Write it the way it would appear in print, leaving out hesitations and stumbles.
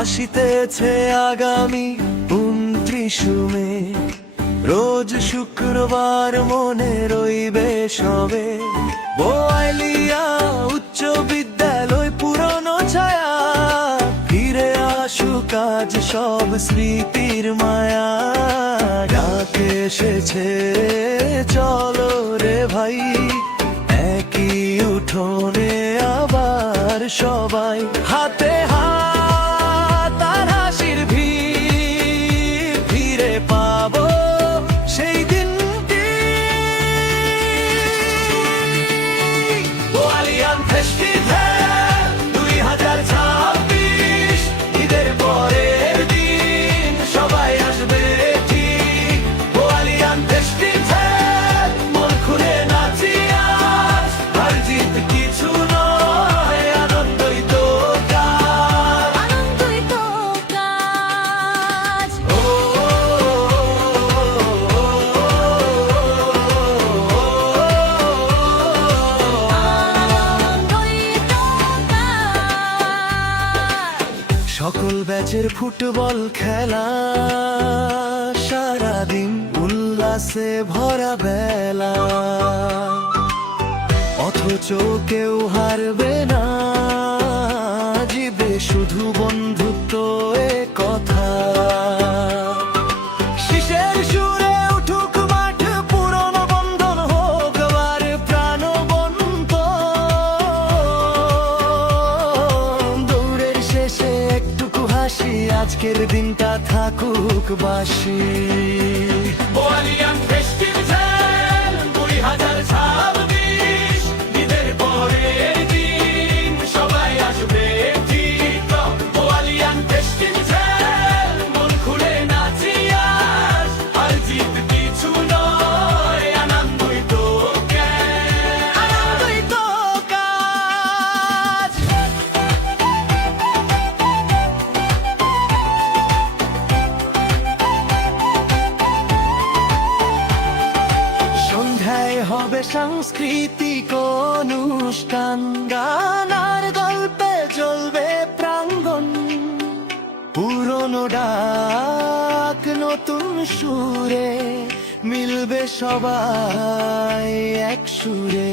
আসিতেছে আগামী 29 মে, রোজ শুক্রবার মনে রইবে সবে। বোয়ালিয়া উচ্চ বিদ্যালয় পুরনো ছায়া, ফিরে আসুক আজ সব স্মৃতির মায়া। ডাক এসেছে চলো রে ভাই, একই উঠোনে আবার সবাই। হাতে হাত আর হাসির ভিড়, ফিরে পাবো সেই দিনটি। বোয়ালিয়ান ফেস্টিভ্যাল 2026, ঈদের পরের দিন সবাই আসবে ঠিক। বোয়ালিয়ান ফেস্টিভ্যাল মন খুলে নাচি আজ, হার জিত কিছু নয়, আনন্দই তো কাজ। আনন্দই তো কাজ। আনন্দই তো কাজ। সকল ব্যাচের ফুটবল খেলা, সারাদিন উল্লাসে ভরা বেলা, অথচ কেউ হারবে না, জিবে শুধু বন্ধুত্ব এ কথা। শিশের সুরে উঠুক মাঠ, পুরনো বন্ধন হোক আবার প্রাণবন্ত। দৌড়ের শেষে একটুকু হাসি, আজকের দিনটা থাকুক বাসি। বোয়ালিয়ান ফেস্টিভ্যাল 2026, ঈদের পরের দিন সবাই আসবে ঠিক। বোয়ালিয়ান ফেস্টিভ্যাল মন খুলে নাচি আজ, আর জিত কিছু নয়, আনন্দই তো জ্ঞান। আনন্দই তো কাজ। সন্ধ্যায় হবে সাংস্কৃতিক অনুষ্ঠান, গান আর গল্পে জ্বলবে প্রাঙ্গণ। পুরনো ডাক নতুন সুরে, মিলবে সবাই এক সুরে।